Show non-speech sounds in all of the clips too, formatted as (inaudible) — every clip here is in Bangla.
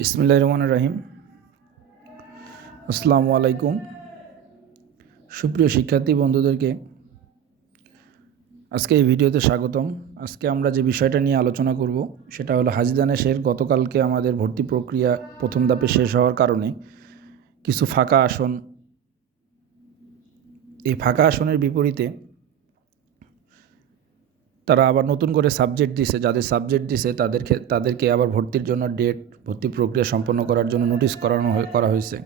বিসমুল্লাহ রহমান রাহিম আসসালামু আলাইকুম। সুপ্রিয় শিক্ষার্থী বন্ধুদেরকে আজকে এই ভিডিওতে স্বাগতম। আজকে আমরা যে বিষয়টা নিয়ে আলোচনা করব, সেটা হলো হাজিদানেশের গতকালকে আমাদের ভর্তি প্রক্রিয়া প্রথম ধাপে শেষ হওয়ার কারণে কিছু ফাঁকা আসন। এই ফাঁকা আসনের বিপরীতে তারা আবার নতুন করে সাবজেক্ট দিছে, যাদের সাবজেক্ট দিছে তাদেরকে তাদেরকে আবার ভর্তির জন্য ডেট ভর্তি প্রক্রিয়া সম্পন্ন করার জন্য নোটিশ করানো করা হয়েছে।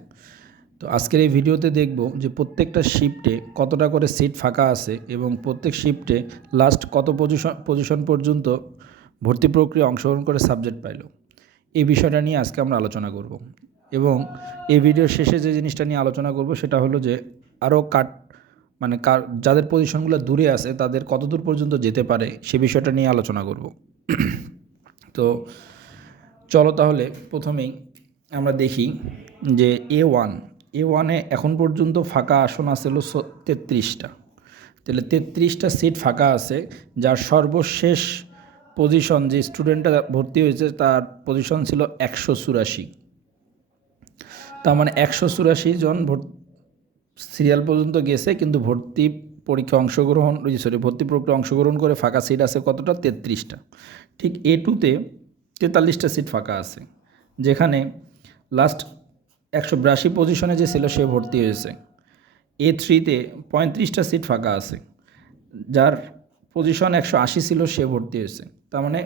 তো আজকের এই ভিডিওতে দেখব যে প্রত্যেকটা শিফটে কতটা করে সিট ফাঁকা আছে এবং প্রত্যেক শিফটে লাস্ট কত পজিশন পজিশন পর্যন্ত ভর্তি প্রক্রিয়া অংশগ্রহণ করে সাবজেক্ট পাইলো। এই বিষয়টা নিয়ে আজকে আমরা আলোচনা করব। এবং এই ভিডিওর শেষে যে জিনিসটা নিয়ে আলোচনা করব সেটা হলো যে আরও কাট মানে কার, যাদের পজিশনগুলো দূরে আছে, তাদের কত দূর পর্যন্ত যেতে পারে, সে বিষয়টা নিয়ে আলোচনা করব। (clears throat) তো চলো তাহলে প্রথমেই আমরা দেখি যে এ ওয়ান এ ওয়ানে এখন পর্যন্ত ফাঁকা আসন আছে হলো তেত্রিশটা। তাহলে তেত্রিশটা সিট ফাঁকা আছে, যার সর্বশেষ পজিশন যে স্টুডেন্টটা ভর্তি হয়েছে, তার পজিশন ছিল একশো চুরাশি। তার মানে একশো চুরাশি জন ভর্তি সিরিয়াল পর্যন্ত গেছে, কিন্তু ভর্তি পরীক্ষা অংশগ্রহণ সরি ভর্তি প্রক্রিয়া অংশগ্রহণ করে ফাঁকা সিট আছে কতটা? তেত্রিশটা। ঠিক এ টুতে তেতাল্লিশটা সিট ফাঁকা আছে, যেখানে লাস্ট একশো বিরাশি পজিশনে যে ছিল সে ভর্তি হয়েছে। এ থ্রিতে পঁয়ত্রিশটা সিট ফাঁকা আছে, যার পজিশন একশো আশি ছিল সে ভর্তি হয়েছে। তার মানে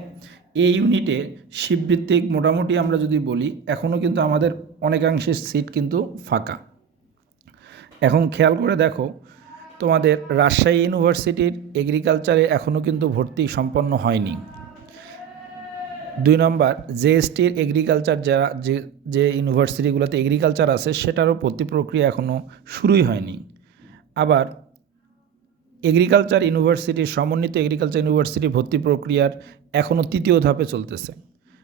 এই ইউনিটে শিবভিত্তিক মোটামুটি আমরা যদি বলি এখনও কিন্তু আমাদের অনেকাংশে সিট কিন্তু ফাঁকা। এখন খেয়াল করে দেখো, তোমাদের রাজশাহী ইউনিভার্সিটির এগ্রিকালচারে এখনও কিন্তু ভর্তি সম্পন্ন হয়নি। দুই নম্বর জেএসটির এগ্রিকালচার যারা, যে যে ইউনিভার্সিটিগুলোতে এগ্রিকালচার আছে, সেটারও ভর্তি প্রক্রিয়া এখনও শুরুই হয়নি। আবার এগ্রিকালচার ইউনিভার্সিটির সমন্বিত এগ্রিকালচার ইউনিভার্সিটি ভর্তি প্রক্রিয়ার এখনও তৃতীয় ধাপে চলতেছে।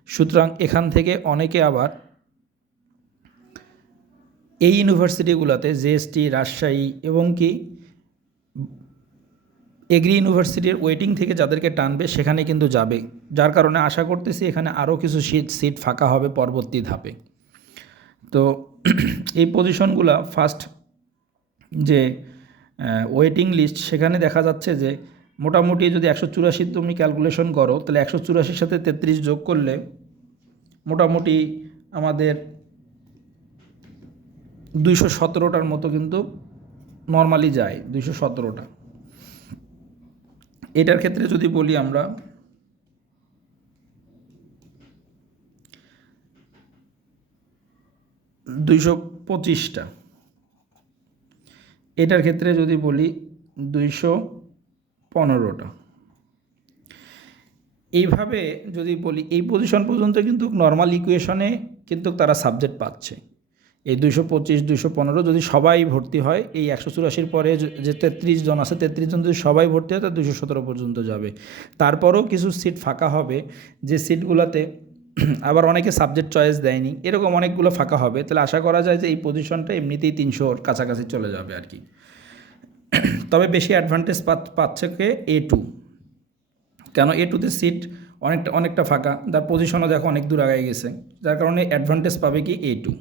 সুতরাং এখান থেকে অনেকে আবার এই ইউনিভার্সিটিগুলোতে জেএসটি, রাজশাহী এবং কি এগ্রি ইউনিভার্সিটির ওয়েটিং থেকে যাদেরকে টানবে সেখানে কিন্তু যাবে। যার কারণে আশা করতেছি এখানে আরও কিছু সিট সিট ফাঁকা হবে পরবর্তী ধাপে। তো এই পজিশনগুলো ফার্স্ট যে ওয়েটিং লিস্ট সেখানে দেখা যাচ্ছে যে, মোটামুটি যদি একশো চুরাশি তুমি ক্যালকুলেশন করো, তাহলে একশো চুরাশির সাথে তেত্রিশ যোগ করলে মোটামুটি আমাদের দুইশো সতেরোটার মতো কিন্তু নর্মালি যায়, দুইশো সতেরোটা। এটার ক্ষেত্রে যদি বলি আমরা, দুইশো পঁচিশটা। এটার ক্ষেত্রে যদি বলি দুইশো পনেরোটা। এইভাবে যদি বলি, এই পজিশন পর্যন্ত কিন্তু নর্মাল ইকুয়েশনে কিন্তু তারা সাবজেক্ট পাচ্ছে। এই দুইশো পঁচিশ, দুইশো পনেরো যদি সবাই ভর্তি হয়, এই একশো চুরাশির পরে যে- তেত্রিশ জন আছে, তেত্রিশ জন যদি সবাই ভর্তি হয়, তাহলে দুশো সতেরো পর্যন্ত যাবে। তারপরেও কিছু সিট ফাঁকা হবে, যে সিটগুলোতে আবার অনেকে সাবজেক্ট চয়েস দেয়নি, এরকম অনেকগুলো ফাঁকা হবে, তাহলে আশা করা যায় যে এই পজিশনটা এমনিতেই তিনশোর কাছাকাছি চলে যাবে আর কি। তবে বেশি অ্যাডভান্টেজ পাচ্ছে কে? এ টু কেন? এ টুতে সিট অনেকটা অনেকটা ফাঁকা, তার পজিশনও দেখো অনেক দূর আগায় গেছে, যার কারণে অ্যাডভান্টেজ পাবে কি? এ টু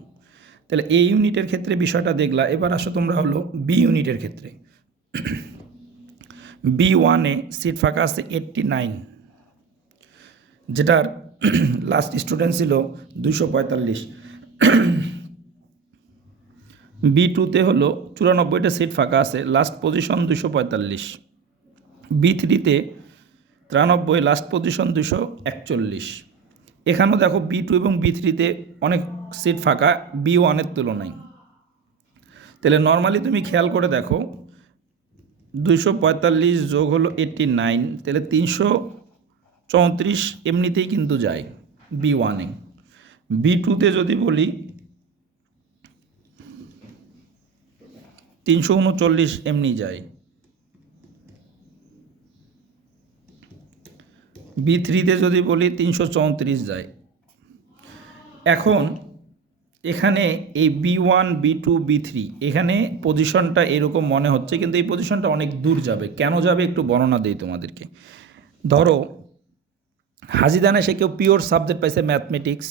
তাহলে এই ইউনিটের ক্ষেত্রে বিষয়টা দেখলা, এবার আসো তোমরা হলো বি ইউনিটের ক্ষেত্রে। বি ওয়ানে সিট ফাঁকা আছে এইট্টি নাইন যেটার লাস্ট স্টুডেন্ট ছিল দুশো পঁয়তাল্লিশ। বি টুতে হলো চুরানব্বইটা সিট ফাঁকা আছে লাস্ট পজিশন দুশো পঁয়তাল্লিশ। বি থ্রিতে তিরানব্বই লাস্ট পজিশন দুশো একচল্লিশ। এখানেও দেখো বি টু এবং বি থ্রিতে অনেক সিট ফাঁকা বি ওয়ানের তুলনায়। তাহলে নর্মালি তুমি খেয়াল করে দেখো, দুইশো পঁয়তাল্লিশ যোগ হলো এইট্টি নাইন তাহলে তিনশো চৌত্রিশ এমনিতেই কিন্তু যায় বি ওয়ানে বি টুতে যদি বলি, তিনশো উনচল্লিশ এমনি যায়। বি থ্রিতে যদি বলি তিনশো চৌত্রিশ যায়। এখন এখানে এই B one B two B three এখানে পজিশনটা এরকম মনে হচ্ছে, কিন্তু এই পজিশনটা অনেক দূর যাবে। কেন যাবে একটু বর্ণনা দিই তোমাদেরকে। ধরো, হাজিদানে সে কেউ পিওর সাবজেক্ট পাইছে ম্যাথমেটিক্স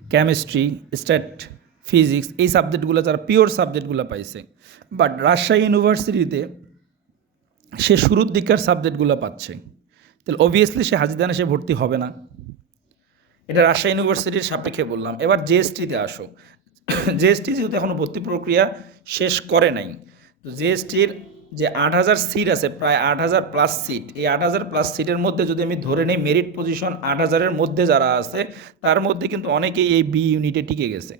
কেমিস্ট্রি স্ট্যাট ফিজিক্স এই সাবজেক্টগুলো তারা পিওর সাবজেক্টগুলো পাইছে। বাট রাজশাহী ইউনিভার্সিটিতে সে শুরুর দিককার সাবজেক্টগুলো পাচ্ছে। তাহলে অবভিয়াসলি সে হাজিদানে সে ভর্তি হবে না। এটা রাজশাহী ইউনিভার্সিটির সাপেক্ষে বললাম। এবার জিএসটিতে আসো। জেএসটি যেহেতু এখনও ভর্তি প্রক্রিয়া শেষ করে নাই, তো জিএসটির যে আট হাজার সিট আছে, প্রায় আট হাজার প্লাস সিট এই আট হাজার প্লাস সিটের মধ্যে যদি আমি ধরে নিই মেরিট পজিশন আট হাজারের মধ্যে যারা আছে, তার মধ্যে কিন্তু অনেকেই এই বি ইউনিটে টিকে গেছে।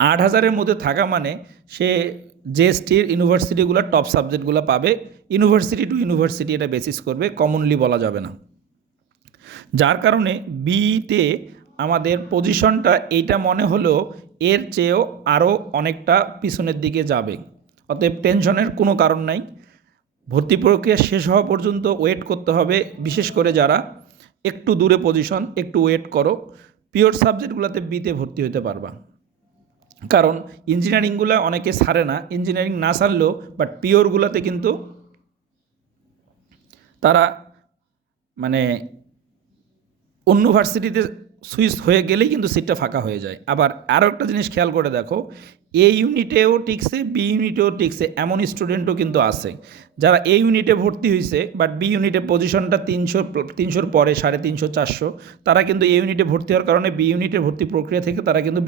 আট হাজারের মধ্যে থাকা মানে সে জেএসটির ইউনিভার্সিটিগুলোর টপ সাবজেক্টগুলো পাবে ইউনিভার্সিটি টু ইউনিভার্সিটি এটা বেসিস করবে কমনলি বলা যাবে না। যার কারণে বিতে আমাদের পজিশনটা এইটা মনে হলো এর চেয়েও আরও অনেকটা পিছনের দিকে যাবে। অতএব টেনশনের কোনো কারণ নাই। ভর্তি প্রক্রিয়া শেষ হওয়া পর্যন্ত ওয়েট করতে হবে, বিশেষ করে যারা একটু দূরে পজিশন একটু ওয়েট করো। পিওর সাবজেক্টগুলোতে বিতে ভর্তি হতে পারবা। কারণ ইঞ্জিনিয়ারিংগুলো অনেকে সারে না। ইঞ্জিনিয়ারিং না সারলেও বাট পিওরগুলোতে কিন্তু তারা মানে অন্য ভার্সিটিতে সুইচ হয়ে গেলেই কিন্তু সিটটা ফাঁকা হয়ে যায়। আবার আরও একটা জিনিস খেয়াল করে দেখো এ ইউনিটেও টিকছে বি ইউনিটেও টিকছে, এমন স্টুডেন্টও কিন্তু আছে। যারা এ ইউনিটে ভর্তি হয়েছে বাট বি ইউনিটে পজিশনটা তিনশো, তিনশোর পরে, সাড়ে তিনশো, চারশো, তারা কিন্তু এ ইউনিটে ভর্তি হওয়ার কারণে বি ইউনিটে ভর্তি প্রক্রিয়া থেকে তারা কিন্তু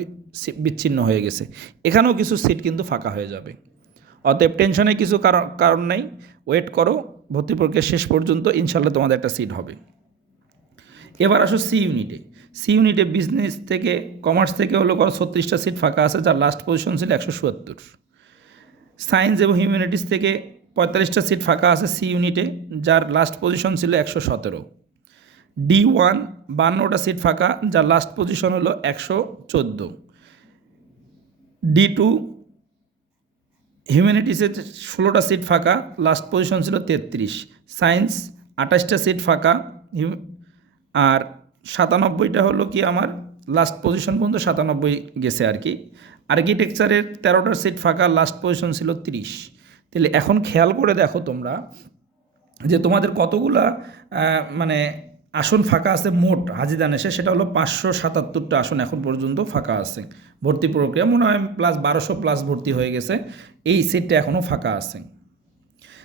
বিচ্ছিন্ন হয়ে গেছে। এখানেও কিছু সিট কিন্তু ফাঁকা হয়ে যাবে। অতএব টেনশনে কিছু কারণ কারণ নেই। ওয়েট করো, ভর্তি প্রক্রিয়া শেষ পর্যন্ত ইনশাল্লাহ তোমাদের একটা সিট হবে। এবার আসো সি ইউনিটে সি ইউনিটে বিজনেস থেকে কমার্স থেকে হলো কত ছত্রিশটা সিট ফাঁকা আছে, যার লাস্ট পজিশন ছিল একশো চুয়াত্তর সায়েন্স এবং হিউম্যানিটিস থেকে পঁয়তাল্লিশটা সিট ফাঁকা আছে সি ইউনিটে, যার লাস্ট পজিশন ছিল একশো সতেরো। ডি ওয়ান বান্নটা সিট ফাঁকা, যার লাস্ট পজিশন হলো একশো চোদ্দ। ডি টু হিউম্যানিটিসে ষোলোটা সিট ফাঁকা লাস্ট পজিশন ছিল তেত্রিশ। সায়েন্স আঠাশটা সিট ফাঁকা আর সাতানব্বইটা হলো কি আমার লাস্ট পজিশন পর্যন্ত সাতানব্বই গেছে আর কি। আর্কিটেকচারের তেরোটা সিট ফাঁকা লাস্ট পজিশন ছিল তিরিশ। তাহলে এখন খেয়াল করে দেখো তোমরা যে তোমাদের কতগুলা মানে আসন ফাঁকা আছে মোট হাজিদান এসে সেটা হলো পাঁচশো সাতাত্তরটা আসন এখন পর্যন্ত ফাঁকা আছে। ভর্তি প্রক্রিয়া মনে হয় প্লাস বারোশো প্লাস ভর্তি হয়ে গেছে। এই সিটটা এখনও ফাঁকা আছে।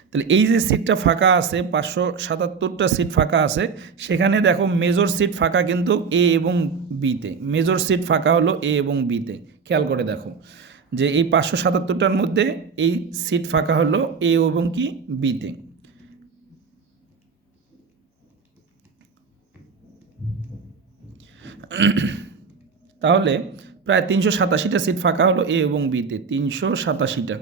তাহলে এই যে সিটটা ফাঁকা আছে, পাঁচশো সাতাত্তরটা সিট ফাঁকা আছে, সেখানে দেখো মেজর সিট ফাঁকা কিন্তু এ এবং বিতে মেজর সিট ফাঁকা হলো এ এবং বিতে খেয়াল করে দেখো যে এই পাঁচশো সাতাত্তরটার মধ্যে এই সিট ফাঁকা হলো এ এবং কি বিতে তাহলে প্রায় তিনশো সাতাশিটা সিট ফাঁকা হলো এ এবং বিতে তিনশো সাতাশিটা।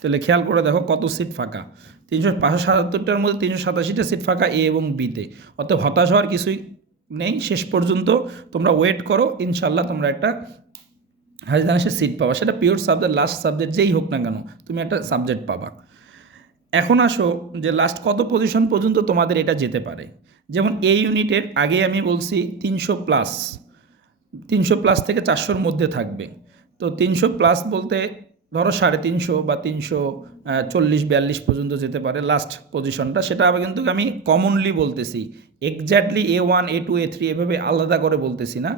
তাহলে খেয়াল করে দেখো কত সিট ফাঁকা। তিনশো পাঁচশো সাতাত্তরটার মধ্যে তিনশো সাতাশিটা সিট ফাঁকা এ এবং বিতে অতএব হতাশ হওয়ার কিছুই নেই, শেষ পর্যন্ত তোমরা ওয়েট করো ইনশাল্লাহ তোমরা একটা হাজিদানেসের সিট পাবা। সেটা পিওর সাবজেক্ট লাস্ট সাবজেক্ট যেই হোক না কেন, তুমি একটা সাবজেক্ট পাবা। এখন আসো যে লাস্ট কত পজিশন পর্যন্ত তোমাদের এটা যেতে পারে। যেমন এই ইউনিটের আগে আমি বলছি তিনশো প্লাস তিনশো প্লাস থেকে চারশোর মধ্যে থাকবে। তো তিনশো প্লাস বলতে ধরো সাড়ে তিনশো বা তিনশো চল্লিশ, বিয়াল্লিশ পর্যন্ত যেতে পারে লাস্ট পজিশনটা সেটা আবার কিন্তু আমি কমনলি বলতেছি। Exactly A one A two A three এভাবে আলাদা করে বলতেছি না।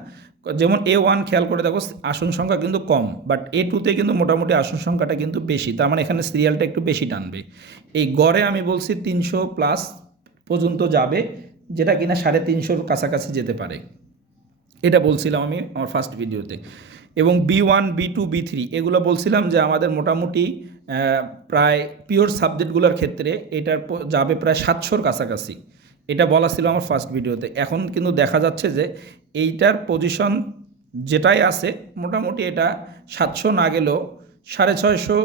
যেমন এ ওয়ান খেয়াল করে দেখো, আসন সংখ্যা কিন্তু কম বাট এ টুতে কিন্তু মোটামুটি আসন সংখ্যাটা কিন্তু বেশি, তার মানে এখানে সিরিয়ালটা একটু বেশি টানবে। এই গড়ে আমি বলছি তিনশো প্লাস পর্যন্ত যাবে, যেটা কিনা সাড়ে তিনশোর কাছাকাছি যেতে পারে। এটা বলছিলাম আমি আমার ফার্স্ট ভিডিওতে এবং B one B two B three এগুলো বলছিলাম যে আমাদের মোটামুটি প্রায় পিওর সাবজেক্টগুলোর ক্ষেত্রে এটার যাবে প্রায় সাতশোর কাছাকাছি। এটা বলা ছিল আমার ফার্স্ট ভিডিওতে এখন কিন্তু দেখা যাচ্ছে যে এইটার পজিশন যেটাই আছে, মোটামুটি এটা সাতশো না গেলেও সাড়ে ছয়শো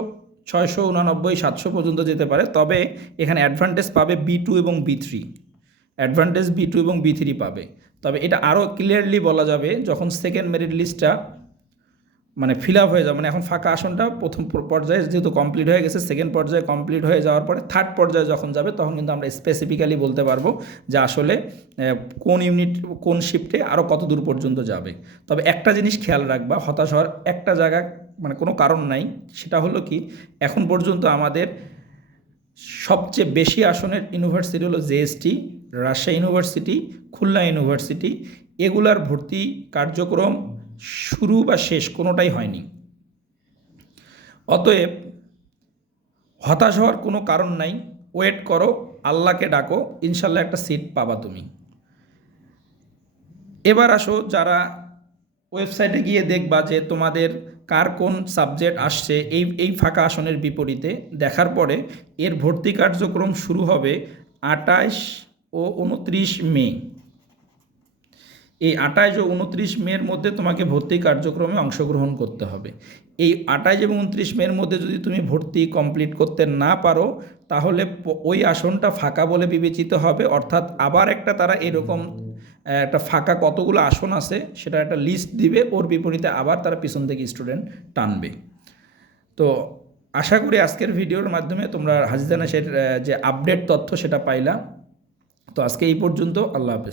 ছয়শো উনানব্বই, সাতশো পর্যন্ত যেতে পারে। তবে এখানে অ্যাডভান্টেজ পাবে বি টু এবং B three advantage B two এবং বি থ্রি পাবে। তবে এটা আরও ক্লিয়ারলি বলা যাবে, যখন সেকেন্ড মেরিট লিস্টটা মানে ফিল আপ হয়ে যাবে। মানে এখন ফাঁকা আসনটা প্রথম পর্যায়ে যেহেতু কমপ্লিট হয়ে গেছে সেকেন্ড পর্যায়ে কমপ্লিট হয়ে যাওয়ার পরে থার্ড পর্যায়ে যখন যাবে, তখন কিন্তু আমরা স্পেসিফিক্যালি বলতে পারব যে আসলে কোন ইউনিট কোন শিফটে আরও কত দূর পর্যন্ত যাবে। তবে একটা জিনিস খেয়াল রাখবা, হতাশ হওয়ার একটা জায়গা মানে কোনো কারণ নাই, সেটা হলো কি, এখন পর্যন্ত আমাদের সবচেয়ে বেশি আসনের ইউনিভার্সিটি হলো JST Rajshahi university Khulna university এগুলার ভর্তি কার্যক্রম শুরু বা শেষ কোনোটাই হয়নি। অতএব হতাশ হওয়ার কোনো কারণ নাই। ওয়েট করো, আল্লাহকে ডাকো, ইনশাল্লাহ একটা সিট পাবা তুমি। এবার আসো যারা ওয়েবসাইটে গিয়ে দেখবা যে তোমাদের কার কোন সাবজেক্ট আসছে, এই এই ফাঁকা আসনের বিপরীতে। দেখার পরে এর ভর্তি কার্যক্রম শুরু হবে আটাইশ ও উনত্রিশ মে। এই আটাইশ ও উনত্রিশ মের মধ্যে তোমাকে ভর্তি কার্যক্রমে অংশগ্রহণ করতে হবে। এই আটাইশ এবং উনত্রিশ মের মধ্যে যদি তুমি ভর্তি কমপ্লিট করতে না পারো, তাহলে ওই আসনটা ফাঁকা বলে বিবেচিত হবে। অর্থাৎ আবার একটা তারা এরকম একটা ফাঁকা কতগুলো আসন আছে, সেটা একটা লিস্ট দিবে। ওর বিপরীতে আবার তারা পিছন থেকে স্টুডেন্ট টানবে। তো আশা করি আজকের ভিডিওর মাধ্যমে তোমরা হাজিদানা যে আপডেট তথ্য সেটা পাইলা। তো আজকে এই পর্যন্ত, আল্লাহ হাফেজ।